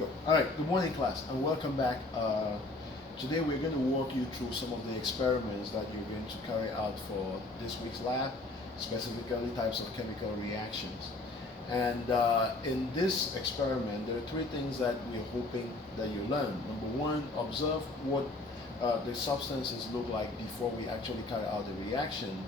Go. All right, good morning class and welcome back. Today we're going to walk you through some of the experiments that you're going to carry out for this week's lab, specifically types of chemical reactions. And in this experiment, there are three things that we're hoping that you learn. Number one, observe what the substances look like before we actually carry out the reaction.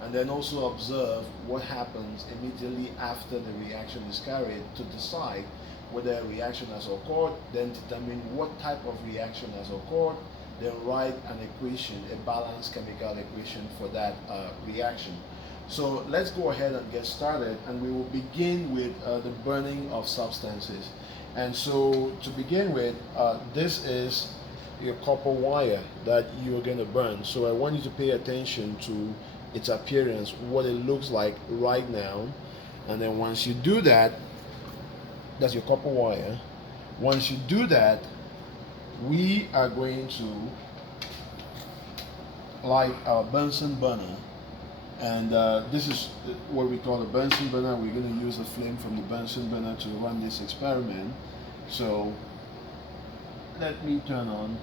And then also observe what happens immediately after the reaction is carried to decide whether a reaction has occurred, then determine what type of reaction has occurred, then write an equation, a balanced chemical equation for that reaction. So let's go ahead and get started, and we will begin with the burning of substances. And so to begin with, this is your copper wire that you're going to burn. So I want you to pay attention to its appearance, what it looks like right now. And then once you do that, that's your copper wire. Once you do that, we are going to light our Bunsen burner. And this is what we call a Bunsen burner. We're going to use the flame from the Bunsen burner to run this experiment. So let me turn on,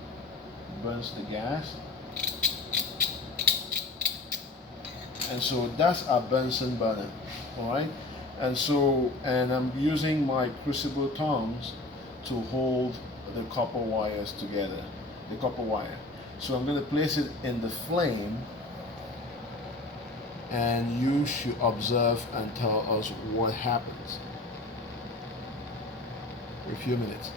burns the gas. And so that's our Bunsen burner, all right? And so, and I'm using my crucible tongs to hold the copper wires together, the copper wire. So I'm going to place it in the flame, and you should observe and tell us what happens for a few minutes.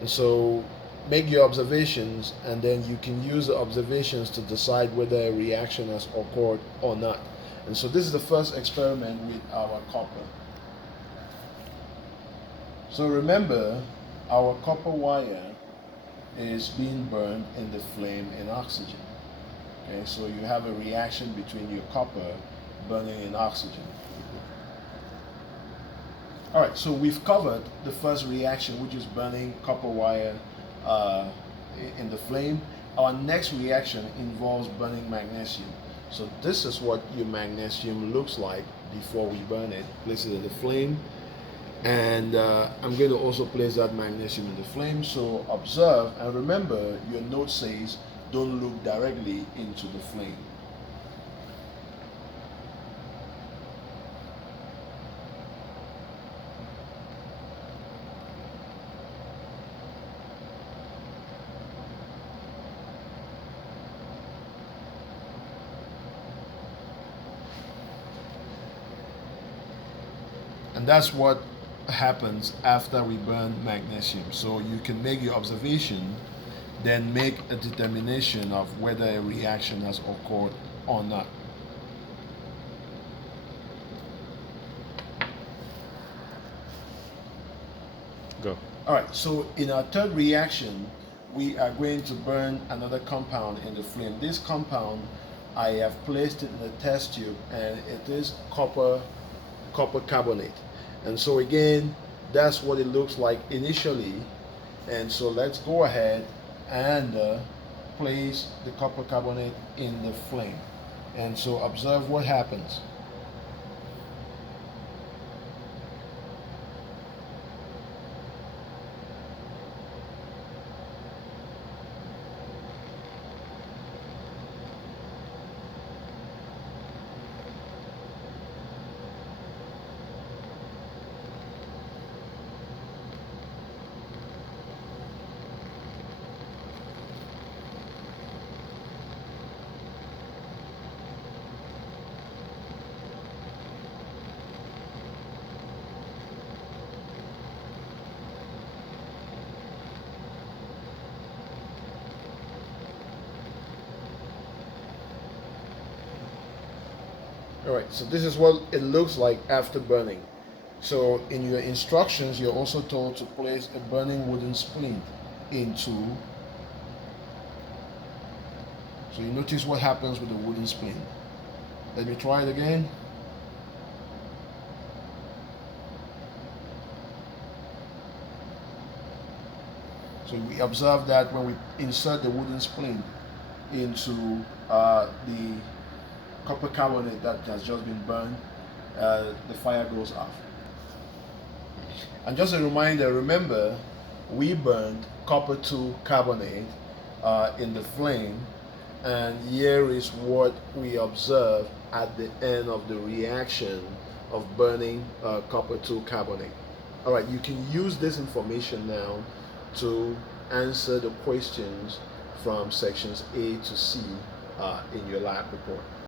And so make your observations, and then you can use the observations to decide whether a reaction has occurred or not. And so this is the first experiment with our copper. So remember, our copper wire is being burned in the flame in oxygen. Okay, so you have a reaction between your copper burning in oxygen. All right, so we've covered the first reaction, which is burning copper wire in the flame. Our next reaction involves burning magnesium. So this is what your magnesium looks like before we burn it. Place it in the flame, and I'm going to also place that magnesium in the flame. So observe, and remember, your note says don't look directly into the flame. And that's what happens after we burn magnesium. So you can make your observation, then make a determination of whether a reaction has occurred or not. Go. All right, so in our third reaction, we are going to burn another compound in the flame. This compound, I have placed it in a test tube, and it is copper carbonate. And so again, that's what it looks like initially. And so let's go ahead and place the copper carbonate in the flame. And so observe what happens. All right, so this is what it looks like after burning. So in your instructions, you're also told to place a burning wooden splint into. So you notice what happens with the wooden splint. Let me try it again. So we observe that when we insert the wooden splint into the copper carbonate that has just been burned, the fire goes off. And just a reminder, remember, we burned copper 2 carbonate in the flame, and here is what we observe at the end of the reaction of burning copper 2 carbonate. All right, you can use this information now to answer the questions from sections A to C in your lab report.